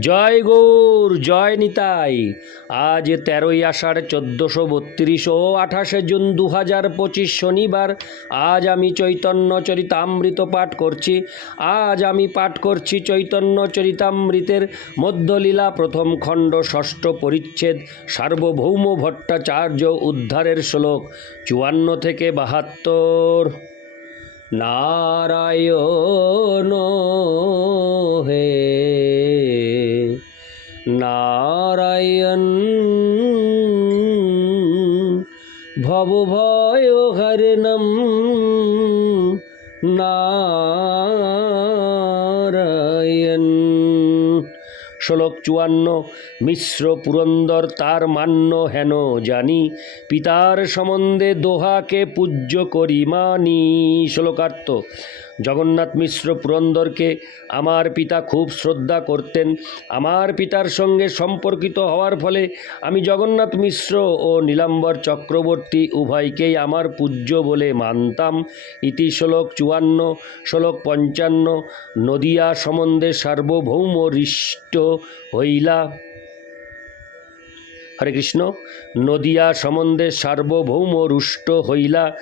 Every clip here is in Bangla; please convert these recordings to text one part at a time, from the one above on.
জয় গৌর, জয় নিতাই। আজ তেরোই আষাঢ় চোদ্দোশো বত্রিশ ও আঠাশে জুন দু হাজার পঁচিশ শনিবার, আজ আমি চৈতন্য চরিতামৃত পাঠ করছি। আজ আমি পাঠ করছি চৈতন্য চরিতামৃতের মধ্যলীলা, প্রথম খণ্ড, ষষ্ঠ পরিচ্ছেদ, সার্বভৌম ভট্টাচার্য উদ্ধারের শ্লোক, চুয়ান্ন থেকে বাহাত্তর। নারায়ণ হে নারায়ণ ভবভয় হরিণম নারায়ণ শ্লোক চুয়ান্ন, মিশ্র পুরন্দর তার মান্য হেন জানি, পিতার সম্বন্ধে দোহাকে পূজ্য করি মানি। শ্লোকার্থ জগন্নাথ মিশ্র পুরন্দরকে আমার পিতা খুব শ্রদ্ধা করতেন। আমার পিতার সঙ্গে সম্পর্কিত হওয়ার ফলে আমি জগন্নাথ মিশ্র ও নীলাম্বর চক্রবর্তী উভয়কেই আমার পূজ্য বলে মানতাম। ইতি শ্লোক চুয়ান্ন, শ্লোক পঞ্চান্ন, নদিয়া সম্বন্ধে সার্বভৌম হৃষ্ট হইলা। হরে কৃষ্ণ, নদিয়া সম্বন্ধে সার্বভৌম রুষ্ট হইলা।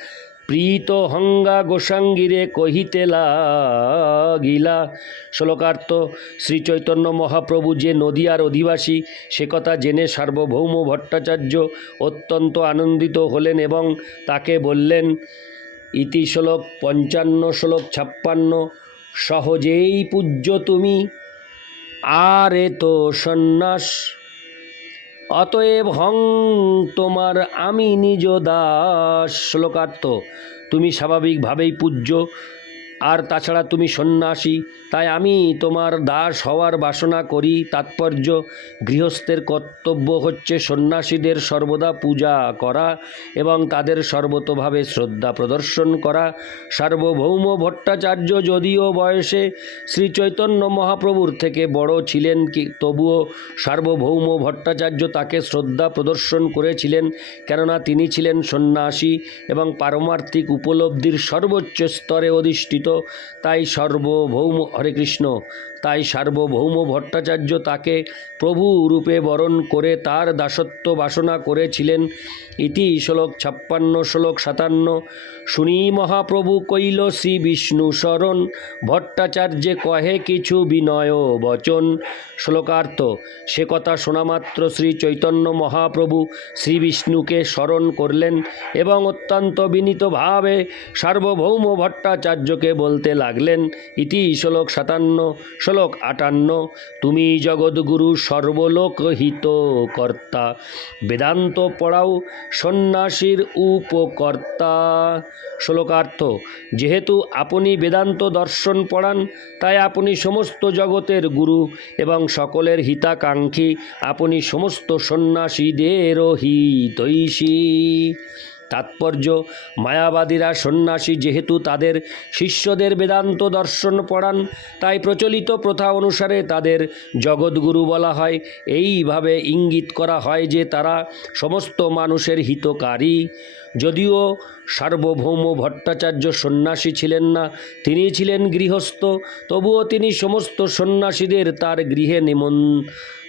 প্রীত হঙ্গা গোসাঙ্গিরে কহিতে লাগিলা। শ্লোকার্থ, শ্রীচৈতন্য মহাপ্রভু যে নদিয়ার অধিবাসী, সে কথা জেনে সার্বভৌম ভট্টাচার্য অত্যন্ত আনন্দিত হলেন এবং তাকে বললেন, ইতি শ্লোক পঞ্চান্ন, শ্লোক ছাপ্পান্ন, সহজেই পূজ্য তুমি। আর এ তো সন্ন্যাস অতএব হং তোমার আমি নিজ দাস শ্লোকার্থ। তুমি স্বাভাবিকভাবেই পূজ্য। আর তাছাড়া তুমি সন্ন্যাসী, তাই আমি তোমার দাস হওয়ার বাসনা করি। তাৎপর্য, গৃহস্থের কর্তব্য হচ্ছে সন্ন্যাসীদের সর্বদা পূজা করা এবং তাদের সর্বতোভাবে শ্রদ্ধা প্রদর্শন করা। সার্বভৌম ভট্টাচার্য যদিও বয়সে শ্রী চৈতন্য মহাপ্রভুর থেকে বড় ছিলেন কি, তবুও সার্বভৌম ভট্টাচার্য তাকে শ্রদ্ধা প্রদর্শন করেছিলেন, কেননা তিনি ছিলেন সন্ন্যাসী এবং পারমার্থিক উপলব্ধির সর্বোচ্চ স্তরে অধিষ্ঠিত। তাই সর্বভৌম, হরে কৃষ্ণ, তাই সার্বভৌম ভট্টাচার্য তাকে প্রভু রূপে বরণ করে তার দাসত্ব বাসনা করেছিলেন। ইতি শ্লোক ছাপ্পান্ন, শ্লোক সাতান্ন, শুনি মহাপ্রভু কইল শ্রী বিষ্ণু শরণ, ভট্টাচার্যে কহে কিছু বিনয় বচন। শ্লোকার্থ, সে কথা শোনামাত্র শ্রী চৈতন্য মহাপ্রভু শ্রী বিষ্ণুকে স্মরণ করলেন এবং অত্যন্ত বিনীতভাবে সার্বভৌম ভট্টাচার্যকে বলতে লাগলেন, ইতি শ্লোক সাতান্ন, শ্লোক আটান্ন, তুমি জগৎগুরু সর্বলোক হিত কর্তা, বেদান্ত পড়াও সন্ন্যাসীর উপকর্তা। শ্লোকার্থ, যেহেতু আপনি বেদান্ত দর্শন পড়ান, তাই আপনি সমস্ত জগতের গুরু এবং সকলের হিতাকাঙ্ক্ষী, আপনি সমস্ত সন্ন্যাসীদেরও হিতৈষী। তাৎপর্য। মায়াবাদীরা সন্ন্যাসী যেহেতু তাদের শিষ্যদের বেদান্ত দর্শন পড়ান, তাই প্রচলিত প্রথা অনুসারে তাদের জগৎগুরু বলা হয়। এইভাবে ইঙ্গিত করা হয় যে তারা সমস্ত মানুষের হিতকারী। যদিও সার্বভৌম ভট্টাচার্য সন্ন্যাসী ছিলেন না, তিনি ছিলেন গৃহস্থ, তবুও তিনি সমস্ত সন্ন্যাসীদের তার গৃহে নিমন্ত্রণ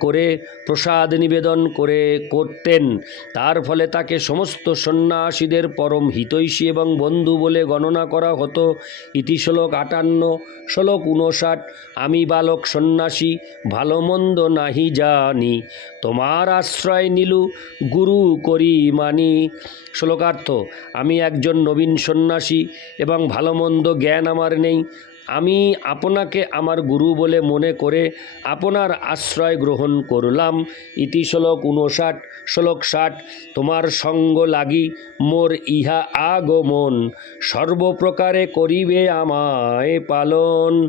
করে, প্রসাদ নিবেদন করে করতেন। তার ফলে তাকে সমস্ত সন্ন্যাসীদের পরম হিতৈষী এবং বন্ধু বলে গণনা করা হতো। ইতি শ্লোক আটান্ন, শ্লোক উনষাট আমি বালক সন্ন্যাসী ভালো মন্দ নাহি জানি। তোমার আশ্রয় নিলু, গুরু করি মানি। শ্লোকার্থ, আমি একজন নবীন সন্ন্যাসী এবং ভালো মন্দ জ্ঞান আমার নেই। আমি আপনাকে আমার গুরু বলে মনে করে আপনার আশ্রয় গ্রহণ করলাম। ইতি শ্লোক উনষাট শ্লোক ষাট, তোমার সঙ্গ লাগি মোর ইহা আগমন, সর্বপ্রকারে করিবে আমায় পালন।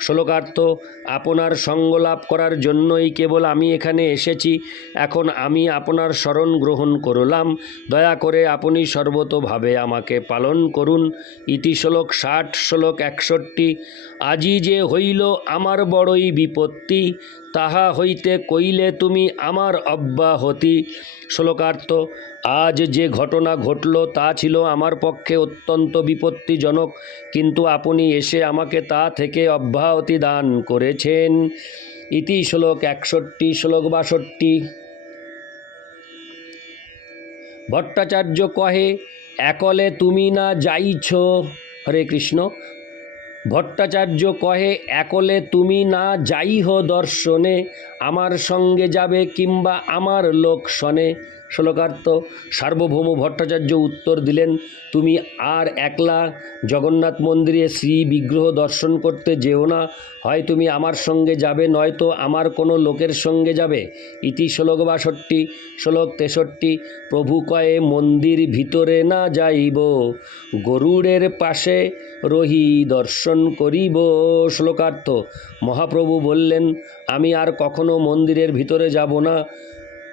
শ্লোকার্থ আপনার সঙ্গ লাভ করার জন্যই কেবল আমি এখানে এসেছি। এখন আমি আপনার শরণ গ্রহণ করলাম। দয়া করে আপনি সর্বতোভাবে আমাকে পালন করুন। ইতি শ্লোক ষাট, শ্লোক একষট্টি। আজি যে হইল আমার বড়ই বিপত্তি, তাহা হইতে কইলে তুমি আমার অব্যাহতি। শ্লোকার্থ, আজ যে ঘটনা ঘটল তা ছিল আমার পক্ষে অত্যন্ত বিপত্তিজনক, কিন্তু আপনি এসে আমাকে তা থেকে অব্যাহতি দান করেছেন। ইতি শ্লোক একষট্টি, শ্লোক বাষট্টি। ভট্টাচার্য কহে, একলে তুমি না যাইছ। হরে কৃষ্ণ। ভট্টাচার্য কহে, একলে তুমি না যাইহ দর্শনে। আমার সঙ্গে যাবে কিংবা আমার লোক শনে। শ্লোকার্থ সার্বভৌম ভট্টাচার্য উত্তর দিলেন, তুমি আর একলা জগন্নাথ মন্দিরে শ্রী বিগ্রহ দর্শন করতে যেও না। হয় তুমি আমার সঙ্গে যাবে, নয়তো আমার কোনো লোকের সঙ্গে যাবে। ইতি শ্লোক বাষট্টি। শ্লোক তেষট্টি। প্রভু কয়ে, মন্দির ভিতরে না যাইব, গরুড়ের পাশে রহি দর্শন করিব। শ্লোকার্থ। মহাপ্রভু বললেন, আমি আর কখনো মন্দিরের ভিতরে যাব না।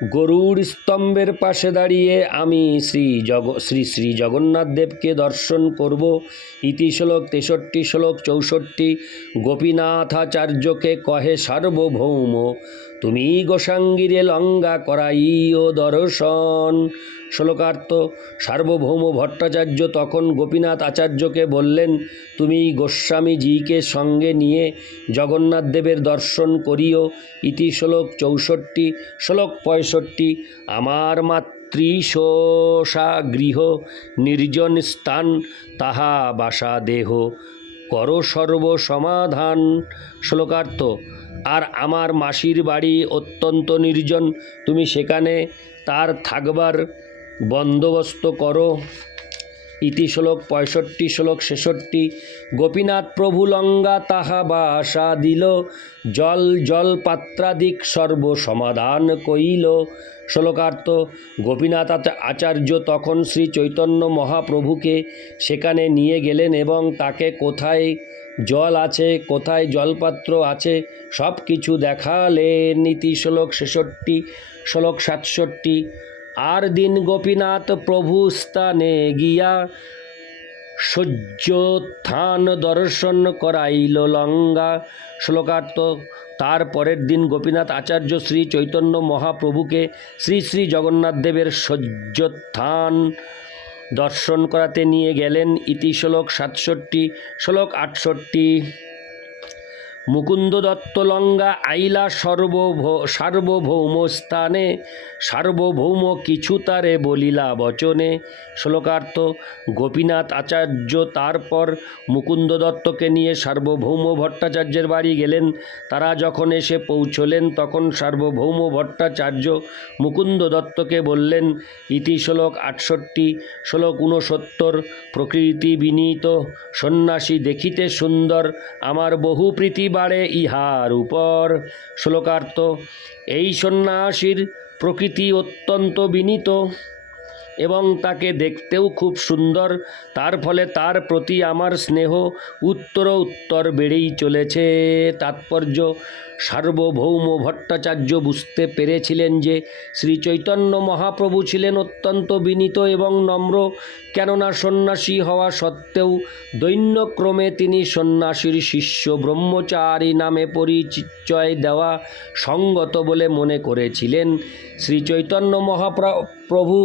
গরুর স্তম্ভের পাশে দাঁড়িয়ে আমি শ্রী জগ, শ্রী শ্রী জগন্নাথ দেবকে দর্শন করব। ইতি শ্লোক তেষট্টি, শ্লোক চৌষট্টি। গোপীনাথাচার্যকে কহে সার্বভৌম। তুমি গোসাঙ্গিরে লঙ্গা করাইও দর্শন। শ্লোকার্থ, সার্বভৌম ভট্টাচার্য তখন গোপীনাথ আচার্যকে বললেন, তুমি গোস্বামীজিকে সঙ্গে নিয়ে জগন্নাথ দেবের দর্শন করিও। ইতি শ্লোক চৌষট্টি, শ্লোক পঁয়ষট্টি, আমার মাতৃশোষা গৃহ নির্জন স্থান, তাহা বাসা দেহ। কর সর্ব সমাধান শ্লোকার্থ, আর আমার মাসির বাড়ি অত্যন্ত নির্জন, তুমি সেখানে তার থাকবার বন্দোবস্ত করো। ইতি শ্লোক পঁয়ষট্টি, শ্লোক ছেষট্টি। গোপীনাথ প্রভু লঙ্গা তাহা বাসা দিল, জল জল পাত্রাদিক সর্ব সমাধান কইল। শ্লোকার্থ, গোপীনাথ আচা- আচার্য তখন শ্রী চৈতন্য মহাপ্রভুকে সেখানে নিয়ে গেলেন এবং তাকে কোথায় জল আছে, কোথায় জলপাত্র আছে সব কিছু দেখালেন। নীতি শ্লোক ছেষট্টি, শ্লোক সাতষট্টি। আর দিন গোপীনাথ প্রভু স্থানে গিয়া সূর্যোত্থান দর্শন করাইল লঙ্গা। শ্লোকার্থ, তার পরের দিন গোপীনাথ আচার্য শ্রী চৈতন্য মহাপ্রভুকে শ্রী শ্রী জগন্নাথ দেবের সূর্যোত্থান দর্শন করাতে নিয়ে গেলেন। ইতি শ্লোক সাতষট্টি, শ্লোক আটষট্টি। মুকুন্দ দত্ত লঙ্গা আইলা সর্বভ সার্বভৌম স্থানে সার্বভৌম কিছু তারে বলিলা বচনে। শ্লোকার্থ, গোপীনাথ আচার্য তারপর মুকুন্দ দত্তকে নিয়ে সার্বভৌম ভট্টাচার্যের বাড়ি গেলেন। তারা যখন এসে পৌঁছলেন, তখন সার্বভৌম ভট্টাচার্য মুকুন্দ দত্তকে বললেন, ইতি শ্লোক আটষট্টি, শ্লোক ঊনসত্তর, প্রকৃতি বিনীত, সন্ন্যাসী দেখিতে সুন্দর, আমার বহু প্রীতি বাড়ে ইহার উপর। শ্লোকার্থ এই সন্ন্যাসীর প্রকৃতি অত্যন্ত বিনীত। এবং তাকে দেখতেও খুব সুন্দর। তার ফলে তার প্রতি আমার স্নেহ উত্তর উত্তর বেড়েই চলেছে। তাৎপর্য, সার্বভৌম ভট্টাচার্য বুঝতে পেরেছিলেন যে শ্রী চৈতন্য মহাপ্রভু ছিলেন অত্যন্ত বিনীত এবং নম্র, কেননা সন্ন্যাসী হওয়া সত্ত্বেও দৈন্যক্রমে তিনি সন্ন্যাসীর শিষ্য ব্রহ্মচারী নামে পরিচয় দেওয়া সঙ্গত বলে মনে করেছিলেন। শ্রী চৈতন্য মহাপ্রভু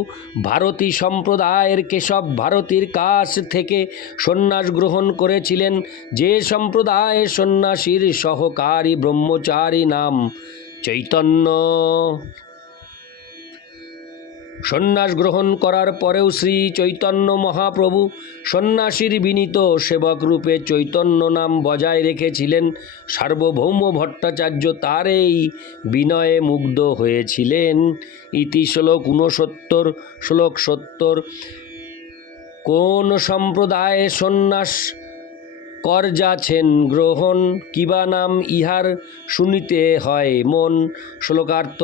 ভারতী সম্প্রদায়ের কেশব ভারতীর কাছ থেকে সন্ন্যাস গ্রহণ করেছিলেন। যে সম্প্রদায়ে সন্ন্যাসীর সহকারী ব্রহ্মচারী নাম চৈতন্য। সন্ন্যাস গ্রহণ করার পরেও শ্রী চৈতন্য মহাপ্রভু সন্ন্যাসীর বিনীত সেবক রূপে চৈতন্য নাম বজায় রেখেছিলেন। সার্বভৌম ভট্টাচার্য তার এই বিনয়ে মুগ্ধ হয়েছিলেন। ইতি শ্লোক ঊনসত্তর, শ্লোক সত্তর। কোন সম্প্রদায়ে সন্ন্যাস কর যাছেন গ্রহণ, কিবা নাম ইহার শুনিতে হয় মন। শ্লোকার্থ,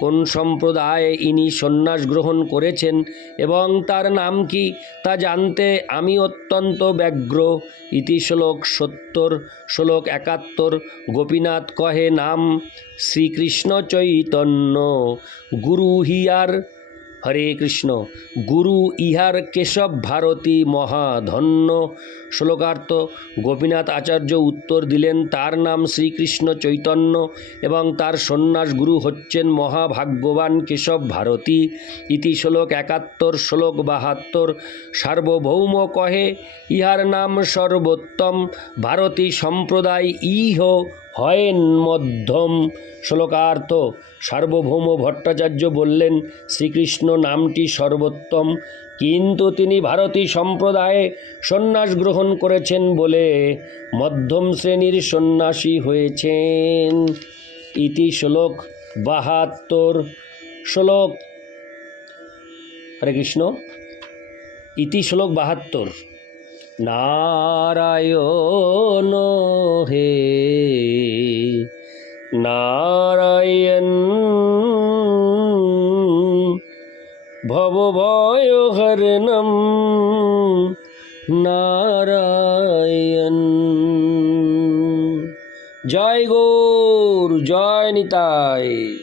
কোন সম্প্রদায়ে ইনি সন্ন্যাস গ্রহণ করেছেন এবং তার নাম কি তা জানতে আমি অত্যন্ত ব্যগ্র। ইতি শ্লোক সত্তর, শ্লোক একাত্তর, গোপীনাথ কহে নাম শ্রীকৃষ্ণ চৈতন্য। গুরু হিয়ার হরে কৃষ্ণ। গুরু ইহার কেশব ভারতী মহাধন্য। শ্লোকার্থ, গোপীনাথ আচার্য উত্তর দিলেন, তার নাম শ্রীকৃষ্ণ চৈতন্য এবং তার সন্ন্যাস গুরু হচ্ছেন মহাভাগ্যবান কেশব ভারতী। ইতি শ্লোক একাত্তর, শ্লোক বাহাত্তর। সার্বভৌম কহে, ইহার নাম সর্বোত্তম। ভারতী সম্প্রদায় ইহ হয়েন মধ্যম শ্লোকার্থ। সার্বভৌম ভট্টাচার্য বললেন, শ্রীকৃষ্ণ নামটি সর্বোত্তম। কিন্তু তিনি ভারতী সম্প্রদায়ে সন্ন্যাস গ্রহণ করেছেন বলে মধ্যম শ্রেণির সন্ন্যাসী হয়েছেন। ইতি শ্লোক বাহাত্তর। শ্লোক হরে কৃষ্ণ। ইতি শ্লোক বাহাত্তর। নারায়ণ হে। নারায়ণ ভবভয় হরণম নারায়ণ। জয় গৌর জয় নিতাই।